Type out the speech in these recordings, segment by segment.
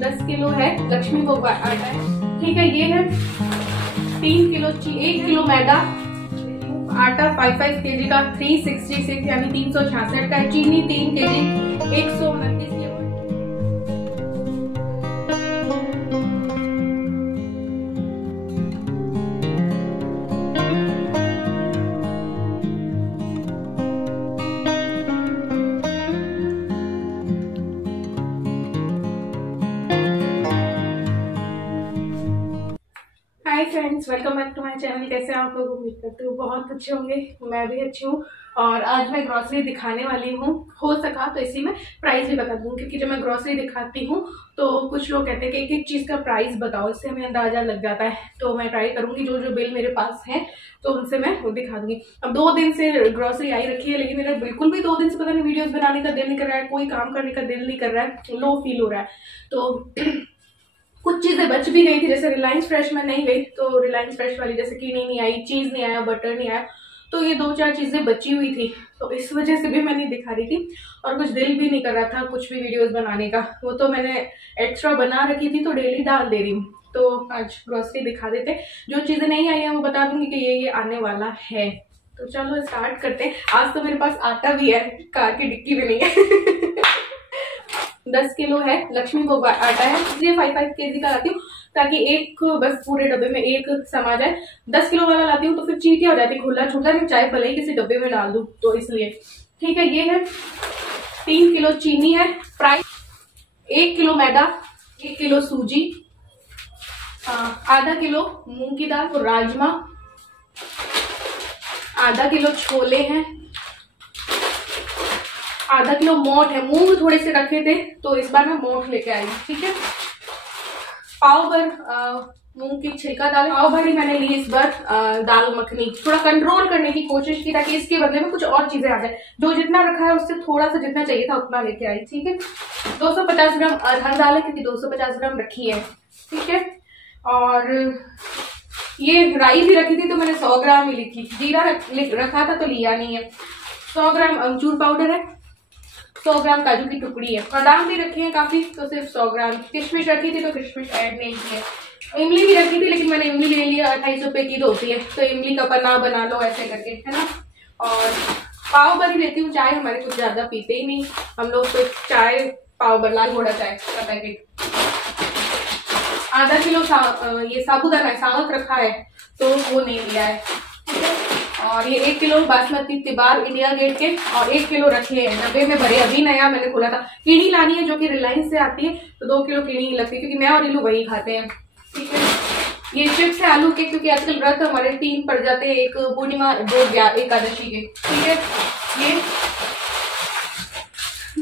10 kilo है लक्ष्मी भोग आटा है। ठीक है, ये है 3 किलो 1 किलो मैदा आटा 5 kg का 366 यानी 366 का है। चीनी 3 kg 129 की। Hi friends, welcome back to my channel. कैसे आप लोग? उम्मीद करते हो बहुत अच्छे होंगे। मैं भी अच्छी हूँ और आज मैं ग्रोसरी दिखाने वाली हूँ। हो सका तो इसी में प्राइस भी बता दूँ, क्योंकि जब मैं ग्रोसरी दिखाती हूँ तो कुछ लोग कहते हैं कि एक एक चीज़ का प्राइस बताओ, इससे हमें अंदाजा लग जाता है। तो मैं ट्राई करूँगी जो जो बिल मेरे पास है तो उनसे मैं वो दिखा दूंगी। अब 2 दिन से ग्रोसरी आई रखी है, लेकिन मेरा बिल्कुल भी 2 दिन से पता नहीं वीडियोज बनाने का दिल नहीं कर रहा है, कोई काम करने का दिल नहीं कर रहा है, लो फील हो रहा है। तो कुछ चीजें बच भी गई थी, जैसे रिलायंस फ्रेश में नहीं गई तो रिलायंस फ्रेश वाली जैसे कीनी नहीं आई, चीज नहीं आया, बटर नहीं आया, तो ये 2-4 चीजें बची हुई थी, तो इस वजह से भी मैं नहीं दिखा रही थी। और कुछ दिल भी नहीं कर रहा था कुछ भी वीडियोस बनाने का, वो तो मैंने एक्स्ट्रा बना रखी थी तो डेली डाल दे रही हूँ। तो आज ग्रोसरी दिखा देते, जो चीजें नहीं आई है वो बता दूंगी कि ये आने वाला है। तो चलो स्टार्ट करते हैं। आज तो मेरे पास आटा भी है, कार की डिक्की भी नहीं है 10 किलो है लक्ष्मी भोग आटा है, इसलिए 5 kg का लाती हूँ ताकि एक बस पूरे डब्बे में एक समा जाए। 10 किलो वाला लाती हूँ तो फिर चीटियां हो जाती है, खुला छूटा नहीं, चाहे भले ही किसी डब्बे में डाल दूँ, तो इसलिए। ठीक है, ये है 3 किलो चीनी है, प्राइस 1 किलो मैदा, 1 किलो सूजी, आधा किलो मूंग की दाल और राजमा, आधा किलो छोले हैं, आधा किलो मोठ है। मूंग थोड़े से रखे थे तो इस बार मैं मोठ लेके आई। ठीक है, पाव भर मूंग की छिलका दाल, पाव भर ही मैंने ली इस बार। दाल मखनी थोड़ा कंट्रोल करने की कोशिश की ताकि इसके बदले में कुछ और चीजें आ जाए। जो जितना रखा है उससे थोड़ा सा जितना चाहिए था उतना लेके आई। ठीक है, 250 ग्राम अरहर दाल है क्योंकि 250 ग्राम रखी है। ठीक है, और ये राई भी रखी थी तो मैंने 100 ग्राम ही लिखी। जीरा रखा था तो लिया नहीं है। 100 ग्राम अमचूर पाउडर है, 100 ग्राम काजू की टुकड़ी है, बादाम भी रखे हैं काफी तो सिर्फ 100 ग्राम। किशमिश रखी थी तो किशमिश ऐड नहीं की है। इमली भी रखी थी लेकिन मैंने इमली ले लिया, 28 रुपए की होती है तो इमली का पन्ना बना लो ऐसे करके, है ना। और पाव भर ही लेती हूँ, चाय हमारे कुछ ज्यादा पीते ही नहीं हम लोग, तो चाय पाव भर, लाल घोड़ा चाय का पैकेट। आधा किलो ये साबुदाना है, सावक रखा है तो वो नहीं लिया है। ठीक है, और ये 1 किलो बासमती तिबार इंडिया गेट के और 1 किलो रखे हैं डब्बे में भरे, अभी नया मैंने खोला था। कीड़ी लानी है जो कि रिलायंस से आती है, तो 2 किलो कीड़ी ही लगती है क्योंकि मैं और इलू वही खाते हैं। ठीक है, ये चिप्स है आलू के, क्योंकि आजकल व्रत हमारे 3 पड़ जाते हैं, एक पूर्णिमा 2 एकादशी के। ठीक है, ये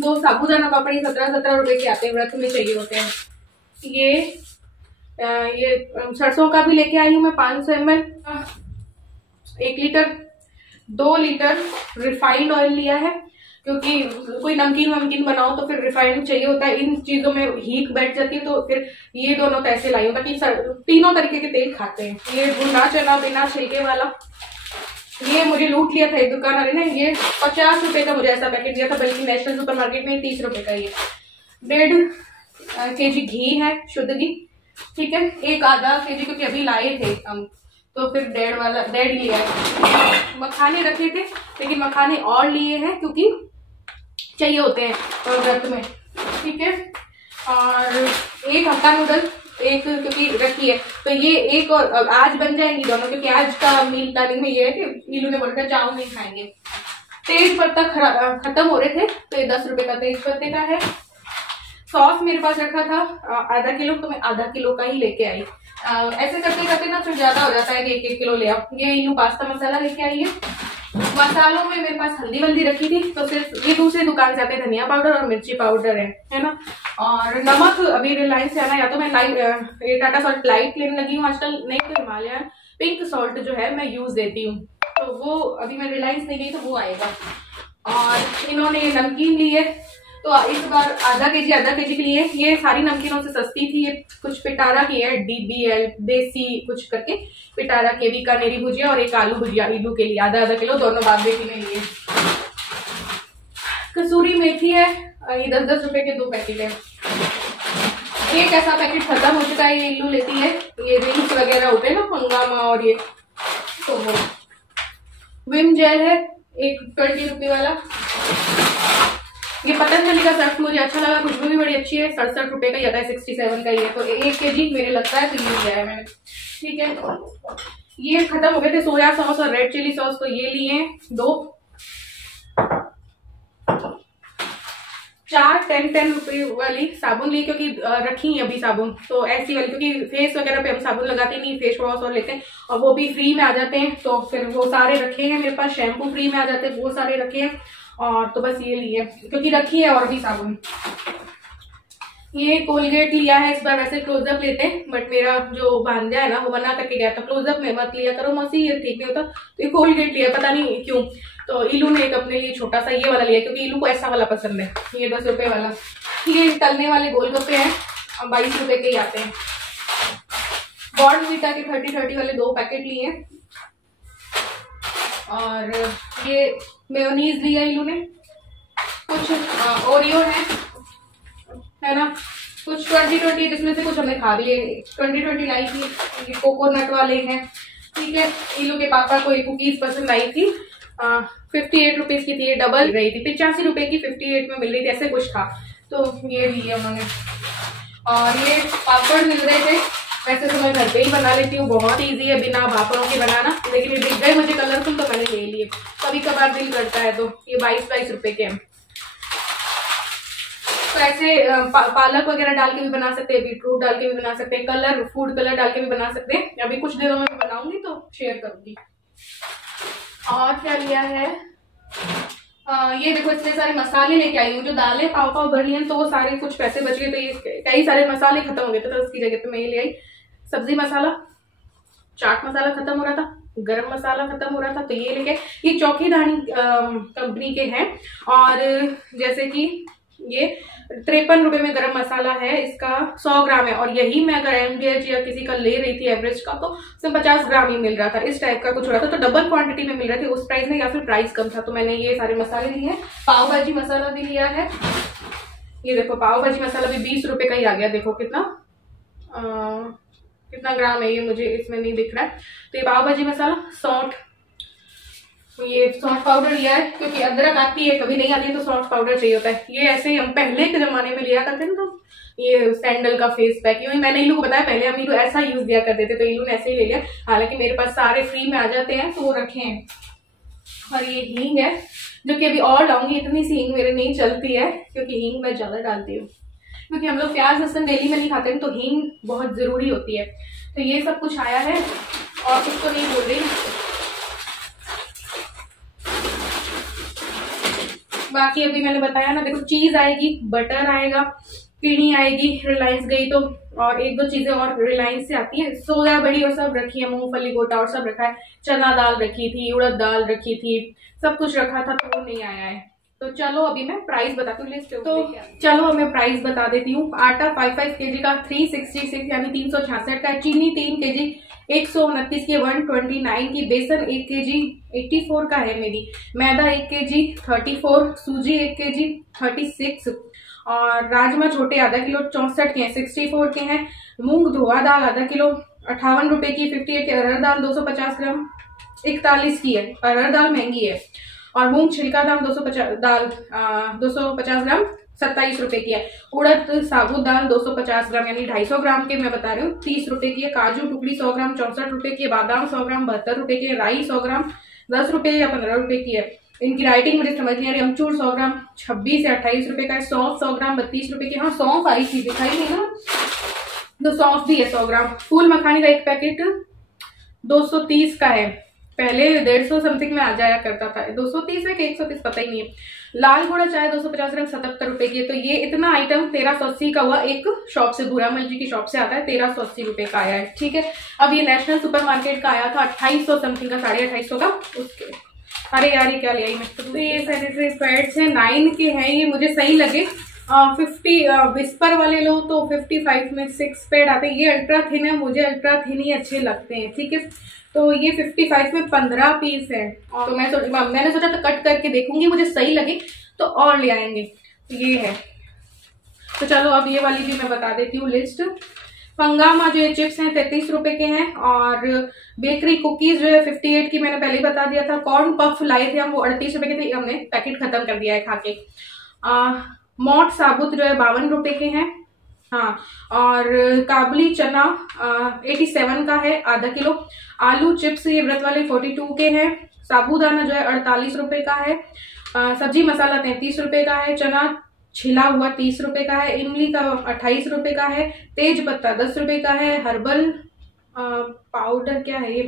2 साबुदाना पापड़ी 17-17 रुपए के आते हैं, व्रत में चाहिए होते हैं। ये सरसों का भी लेके आई हूँ मैं 500 ml, 1 litre, 2 litre refined oil लिया है क्योंकि कोई नमकीन वमकीन बनाओ तो फिर रिफाइंड चाहिए होता है, इन चीजों में हीट बैठ जाती है, तो फिर ये दोनों तो ऐसे लाई हूँ ताकि तीनों तरीके के तेल खाते हैं। ये भुना चना बिना छिलके वाला, ये मुझे लूट लिया था एक दुकान वाले ने, ये 50 रुपए का मुझे ऐसा पैकेट दिया था, बल्कि नेशनल सुपर मार्केट में 30 रुपए का। ये 1.5 kg घी है, शुद्ध घी। ठीक है, एक आधा kg क्योंकि अभी लाए थे हम, तो फिर 1.5 लिया है। मखाने रखे थे लेकिन मखाने और लिए हैं क्योंकि चाहिए होते हैं व्रत में। ठीक है, और 1 हक्का नूडल, एक क्योंकि रखी है तो ये एक, और आज बन जाएंगी दोनों क्योंकि आज का मील प्लानिंग में ये है कि इलू ने बोला था चावल नहीं खाएंगे। तेज पत्ता खत्म हो रहे थे तो ये 10 रुपए का तेज पत्ते का है। सॉस मेरे पास रखा था आधा किलो, तो मैं आधा किलो का ही लेके आई। ऐसे करते करते ना फिर ज्यादा हो जाता है कि 1-1 किलो ले आओ। ये इनू पास्ता मसाला लेके आई है। मसालों में मेरे पास हल्दी वल्दी रखी थी तो सिर्फ ये दूसरी दुकान से आते धनिया पाउडर और मिर्ची पाउडर है ना। और नमक अभी रिलायंस से आना, या तो मैं ये टाटा सॉल्ट लाइट लेने लगी हूँ आजकल, नहीं तो हिमालयन पिंक सॉल्ट जो है मैं यूज देती हूँ, तो वो अभी मैं रिलायंस नहीं गई तो वो आएगा। और इन्होंने ये नमकीन ली है तो इस बार आधा केजी के लिए, ये सारी नमकीनों से सस्ती थी। ये कुछ पिटारा की है, DBL देसी कुछ करके, पिटारा के बीकानेरी भुजिया और एक आलू भुजिया इलू के लिए आधा किलो, दोनों बाप बेटी ने लिए। कसूरी मेथी है, ये 10-10 रुपए के 2 पैकेट है। एक ऐसा पैकेट खत्म हो चुका है, ये इल्लू लेती है, ये रिंग्स वगैरह होते हैं ना हंगामा और ये, तो वो विम जेल है एक 20 रुपये वाला। ये पतंजलि का सर्फ मुझे अच्छा लगा, खुशबू भी बड़ी अच्छी है, 67 रुपये का ही आता है, 67 का ही है, तो 1 kg मेरे लगता है, तो ये लिया है मैंने। ठीक है, ये खत्म हो गए थे सोया सॉस और रेड चिली सॉस, तो ये लिए 2 4 10 रुपए वाली साबुन ली, क्योंकि रखी है अभी साबुन, तो ऐसी वाली, क्योंकि फेस वगैरह पे हम साबुन लगाते नहीं, फेस वॉश और लेते हैं और वो भी फ्री में आ जाते हैं, तो फिर वो सारे रखे हैं मेरे पास। शैम्पू फ्री में आ जाते हैं, वो सारे रखे हैं, और तो बस ये लिए क्योंकि रखी है और भी साबुन। ये कोलगेट लिया है इस बार, वैसे क्लोजअप लेते हैं बट मेरा जो भांजा है ना वो मना करके गया था, क्लोजअप में मत लिया करो मौसी, ये ठीक नहीं होता, तो ये कोलगेट लिया, पता नहीं क्यों। तो इलू ने एक अपने लिए छोटा सा ये वाला लिया, क्योंकि इलू को ऐसा वाला पसंद है, ये 10 रुपए वाला। ये तलने वाले गोलगप्पे हैं, 22 रुपए के ही आते हैं। बॉर्नवीटा के 30 वाले 2 पैकेट लिए, और ये मेयोनीज लिया इलू ने, कुछ ओरियो है ना, कुछ 20 जिसमें से कुछ हमने खा लिए, 20 लाई थी, ये कोकोनट वाले हैं। ठीक है, इलू के पापा को ये कुकीज पसंद आई थी, 58 रुपीज की थी, डबल रही थी, 85 रुपए की 58 में मिल रही थी, ऐसे कुछ था, तो ये लिए उन्होंने। और ये पापड़ मिल रहे थे, वैसे तो मैं घर पे ही बना लेती हूँ, बहुत इजी है बिना पापड़ों के बनाना, लेकिन ये दिख गए मुझे कलरफुल तो मैंने ले लिए, कभी कभार दिल करता है, तो ये 22 रुपए के हैं। तो ऐसे पालक वगैरह डाल के भी बना सकते हैं, बीटरूट डाल के भी बना सकते हैं, कलर फूड कलर डाल के भी बना सकते हैं, अभी कुछ दिनों में बनाऊंगी तो शेयर करूंगी। और क्या लिया है, ये देखो इतने सारे मसाले लेके आई हूँ, जो दालें पाव भर लिए, तो वो सारे कुछ पैसे बच गए, तो ये कई सारे मसाले खत्म हो गए थे, तो उसकी जगह पे मैं ये ले आई। सब्जी मसाला, चाट मसाला खत्म हो रहा था, गरम मसाला खत्म हो रहा था, तो ये लेके, ये चौकीदानी कंपनी के हैं, और जैसे कि ये 53 रुपए में गरम मसाला है, इसका 100 ग्राम है, और यही मैं अगर MDH या किसी का ले रही थी एवरेज का, तो उसमें 50 ग्राम ही मिल रहा था, इस टाइप का कुछ हो रहा था, तो डबल क्वांटिटी में मिल रहे थे उस प्राइस में, या फिर प्राइस कम था, तो मैंने ये सारे मसाले लिए हैं। पाव भाजी मसाला भी लिया है, ये देखो पाव भाजी मसाला भी 20 रुपए का ही आ गया, देखो कितना ग्राम है ये, मुझे इसमें नहीं दिख रहा है। तो ये पाव भाजी मसाला, सौंठ, ये सौंठ पाउडर लिया है, क्योंकि अदरक आती है कभी नहीं आती है, तो सौंठ पाउडर चाहिए होता है। ये ऐसे ही हम पहले के जमाने में लिया करते ना, तो ये सैंडल का फेस पैक, ये मैंने इलू को बताया, पहले हम इलू ऐसा यूज दिया करते थे, तो इलू ने ऐसे ही ले लिया, हालांकि मेरे पास सारे फ्री में आ जाते हैं, तो वो रखे हैं। और ये हींग है, जो कि अभी और लाऊंगी, इतनी सी हींग मेरे नहीं चलती है, क्योंकि हींग मैं ज्यादा डालती हूँ, क्योंकि हम लोग प्याज लहसुन डेली में नहीं खाते हैं, तो हींग बहुत जरूरी होती है। तो ये सब कुछ आया है, और कुछ तो नहीं बोल रही, बाकी अभी मैंने बताया ना, देखो चीज आएगी, बटर आएगा, पीनी आएगी, रिलायंस गई तो, और 1-2 चीजें और रिलायंस से आती है, सोया बड़ी और सब रखी है, मूंगफली गोटा और सब रखा है, चना दाल रखी थी, उड़द दाल रखी थी, सब कुछ रखा था, तो वो नहीं आया है। तो चलो अभी मैं प्राइस बताती हूँ लिस्ट, तो चलो मैं प्राइस बता देती हूँ। आटा 5 kg का 366 यानी 366 का, चीनी 3 kg 129 की, 129 की, बेसन 1 kg 84 का है मेरी, मैदा 1 kg 34, सूजी 1 kg 36, और राजमा छोटे आधा किलो 64 के हैं, 64 के हैं, मूंग धोआ दाल आधा किलो 58 रुपए की, 58 की, अरहर दाल 250 ग्राम 41 की है, अरहर दाल महंगी है, और मूंग छिलका दाल 250 ग्राम 27 रुपए की है, उड़द साबुत दाल 250 ग्राम यानी 250 ग्राम के मैं बता रही हूँ 30 रुपए की है, काजू टुकड़ी 100 ग्राम 64 रुपए की है, बादाम 100 ग्राम 72 रुपए की है, राई 100 ग्राम 10 रुपए या 15 रुपए की है, इनकी राइटिंग मुझे समझ नहीं आ रही, अमचूर 100 ग्राम 26 या 28 रुपए का है, सौंफ 100 ग्राम 32 रुपए की, हाँ सौंफ आई थी दिखाई नहीं ना, तो सौंफ भी है 100 ग्राम, फूल मखानी का एक पैकेट 230 का है, पहले 150 समथिंग में आ जाया करता था, 230 है कि 130 पता ही नहीं है, लाल घोड़ा चाय 250 ग्राम 77 रुपए की है, तो ये इतना आइटम 1380 का हुआ, एक शॉप से भूरामल जी की शॉप से आता है, 1380 रुपए का आया है। ठीक है, अब ये नेशनल सुपरमार्केट का आया था 2800 समथिंग का, 250 का, उसके अरे यार ये क्या लिया मैं, तो ये सैनिटरी पैड्स है 9 के हैं, ये मुझे सही लगे, 50 विस्पर वाले लो तो 55 में 6 पैड आते हैं, ये अल्ट्रा थिन है, मुझे अल्ट्रा थिन ही अच्छे लगते हैं। ठीक है, तो ये 55 में 15 पीस है, और तो मैंने सोचा तो कट करके देखूंगी, मुझे सही लगे तो और ले आएंगे, तो ये है। तो चलो अब ये वाली भी मैं बता देती हूँ लिस्ट। पंगामा जो ये चिप्स हैं 33 रुपए के हैं, और बेकरी कुकीज जो है 58 की मैंने पहले ही बता दिया था। कॉर्न पफ लाए थे हम, वो 38 रुपए के थे, हमने पैकेट खत्म कर दिया है खा के। मोट साबुत जो है 52 रुपए के हैं। हाँ, और काबुली चना 87 का है आधा किलो। आलू चिप्स ये व्रत वाले 42 के हैं। साबूदाना जो है 48 रुपए का है। सब्जी मसाला 33 रुपए का है। चना छिला हुआ 30 रुपए का है। इमली का 28 रुपए का है। तेज पत्ता 10 रुपए का है। हर्बल पाउडर क्या है ये,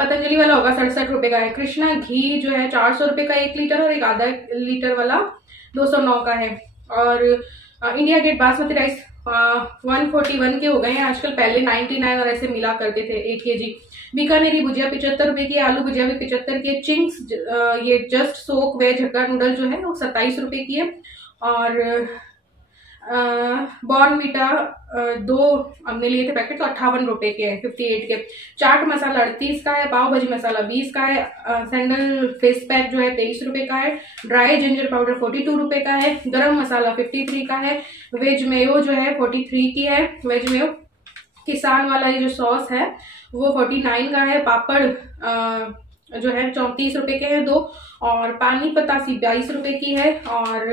पतंजलि वाला होगा, 67 रुपए का है। कृष्णा घी जो है 400 रुपए का 1 लीटर, और एक आधा लीटर वाला 209 का है। और इंडिया गेट बासमती राइस 141 के हो गए हैं आजकल, पहले 99 और ऐसे मिला करते थे 1 kg। बीकानेरी भुजिया 75 रुपए की, आलू भुजिया भी 75 की। चिंग्स ये जस्ट सोक वेज हक्का नूडल जो है वो 27 रुपए की है। और बॉर्नवीटा 2 हमने लिए थे पैकेट, तो 58 रुपए के हैं 58 के। चाट मसाला 38 का है। पाव भाजी मसाला 20 का है। सैंडल फेस पैक जो है 23 रुपए का है। ड्राई जिंजर पाउडर 42 रुपए का है। गरम मसाला 53 का है। वेज मेयो जो है 43 की है। वेज मेयो किसान वाला ये जो सॉस है वो 49 का है। पापड़ जो है 34 रुपए के हैं 2। और पानी पतासी 22 रुपए की है। और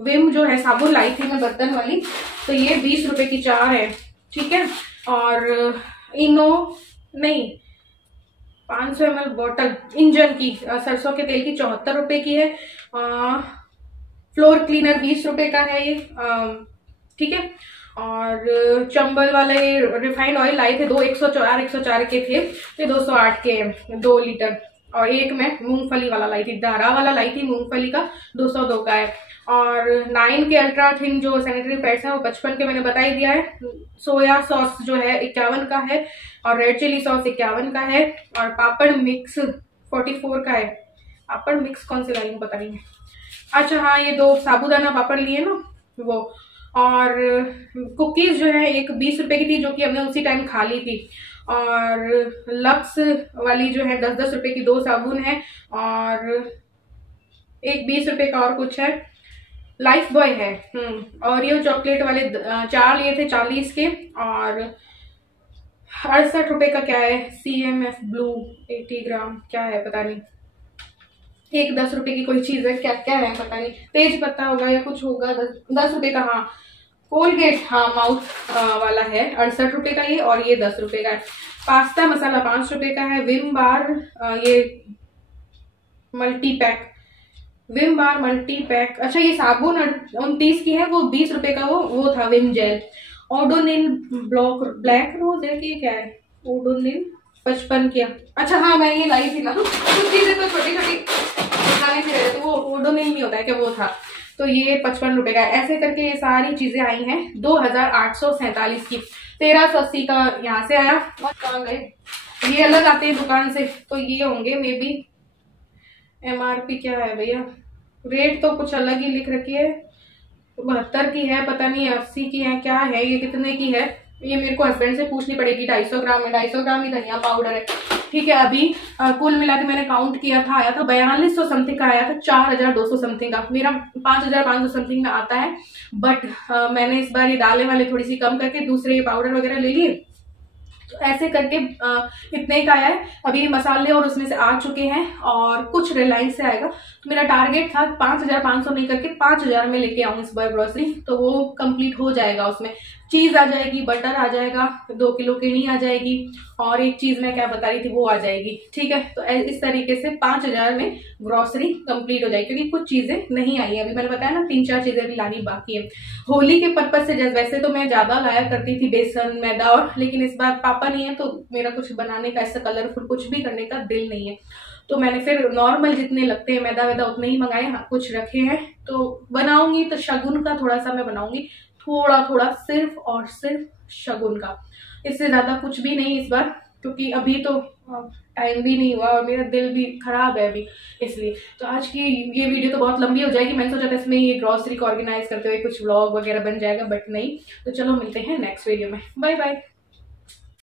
विम जो है साबुन लाई थी मैं बर्तन वाली, तो ये 20 रुपए की 4 है, ठीक है। और इनो नहीं 500 ml बॉटल इंजन की सरसों के तेल की 74 रुपए की है। फ्लोर क्लीनर 20 रुपए का है ये, ठीक है। और चंबल वाले रिफाइंड ऑयल लाए थे 2 104 के थे, ये 208 के 2 लीटर। और एक मैं मूंगफली वाला लाई थी, दारा वाला लाई थी मूंगफली का, 202 का है। और 9 के अल्ट्रा थिन जो सैनिटरी पैड्स है वो 55 के मैंने बता ही दिया है। सोया सॉस जो है 51 का है। और रेड चिली सॉस 51 का है। और पापड़ मिक्स 44 का है। पापड़ मिक्स कौन से लाई हूँ पता नहीं है। अच्छा हाँ, ये 2 साबूदाना पापड़ लिए ना वो। और कुकीज जो है एक 20 रुपए की थी, जो कि हमने उसी टाइम खा ली थी। और लक्स वाली जो है 10-10 रुपए की 2 साबुन है। और एक 20 रुपए का और कुछ है, लाइफ बॉय है। और ये चॉकलेट वाले 4 लिए थे 40 के। और 68 रुपए का क्या है, CMF ब्लू 80 ग्राम क्या है पता नहीं। एक 10 रुपए की कोई चीज है, क्या क्या है पता नहीं, तेज पत्ता होगा या कुछ होगा। 10 रुपए का। हाँ, कोलगेट हाँ माउथ वाला है 68 रुपए का ये, और ये 10 रुपए का है। पास्ता मसाला 5 रुपए का है। विम बार ये multi pack, Vim bar multi pack. अच्छा, ये साबुन 29 की है, वो 20 रुपए का वो था Vim gel. Odonil black rose है कि क्या है, ओडोनिल 55 किया। अच्छा हाँ, मैं ये लाई थी ना, कुछ चीजें तो छोटी छोटी दिखाने से रहे, तो वो ओडोनिल नहीं होता है क्या, वो था, तो ये 55 रुपए का है। ऐसे करके ये सारी चीजें आई हैं 2847 की। 1380 का यहाँ से आया। और कहाँ गए, ये अलग आते हैं दुकान से, तो ये होंगे मे बी। MRP क्या है भैया, रेट तो कुछ अलग ही लिख रखी है, 72 की है, पता नहीं 80 की है, क्या है ये, कितने की है ये मेरे को हस्बैंड से पूछनी पड़ेगी। 250 ग्राम है, 250 ग्राम ही धनिया पाउडर है, ठीक है। अभी कुल मिला के मैंने काउंट किया था, आया था 4200 समथिंग का, आया था 4200 समथिंग का। मेरा 5500 समथिंग में आता है, बट मैंने इस बार ये दालें वाले थोड़ी सी कम करके दूसरे पाउडर वगैरह ले लिए, तो ऐसे करके इतने का आया है। अभी मसाले और उसमें से आ चुके हैं, और कुछ रिलायंस से आएगा। तो मेरा टारगेट था 5500 नहीं करके 5000 में लेके आऊं इस बार ग्रोसरी, तो वो कंप्लीट हो जाएगा। उसमें चीज आ जाएगी, बटर आ जाएगा, 2 किलो किनी आ जाएगी, और एक चीज मैं क्या बता रही थी वो आ जाएगी, ठीक है। तो इस तरीके से 5000 में ग्रोसरी कंप्लीट हो जाएगी, क्योंकि कुछ चीजें नहीं आई है। अभी मैंने बताया ना 3-4 चीजें भी लानी बाकी है होली के पर्पज से। वैसे तो मैं ज्यादा लाया करती थी बेसन मैदा और, लेकिन इस बार पापा नहीं है, तो मेरा कुछ बनाने का ऐसा कलरफुल कुछ भी करने का दिल नहीं है, तो मैंने फिर नॉर्मल जितने लगते हैं मैदा वैदा उतने ही मंगाए। हाँ, कुछ रखे हैं तो बनाऊंगी, तो शगुन का थोड़ा सा मैं बनाऊंगी, थोड़ा थोड़ा सिर्फ और सिर्फ शगुन का, इससे ज्यादा कुछ भी नहीं इस बार, क्योंकि अभी तो टाइम भी नहीं हुआ और मेरा दिल भी खराब है अभी, इसलिए। तो आज की ये वीडियो तो बहुत लंबी हो जाएगी, मैंने सोचा था इसमें ये ग्रॉसरी को ऑर्गेनाइज करते हुए कुछ व्लॉग वगैरह बन जाएगा, बट नहीं। तो चलो मिलते हैं नेक्स्ट वीडियो में, बाय बाय।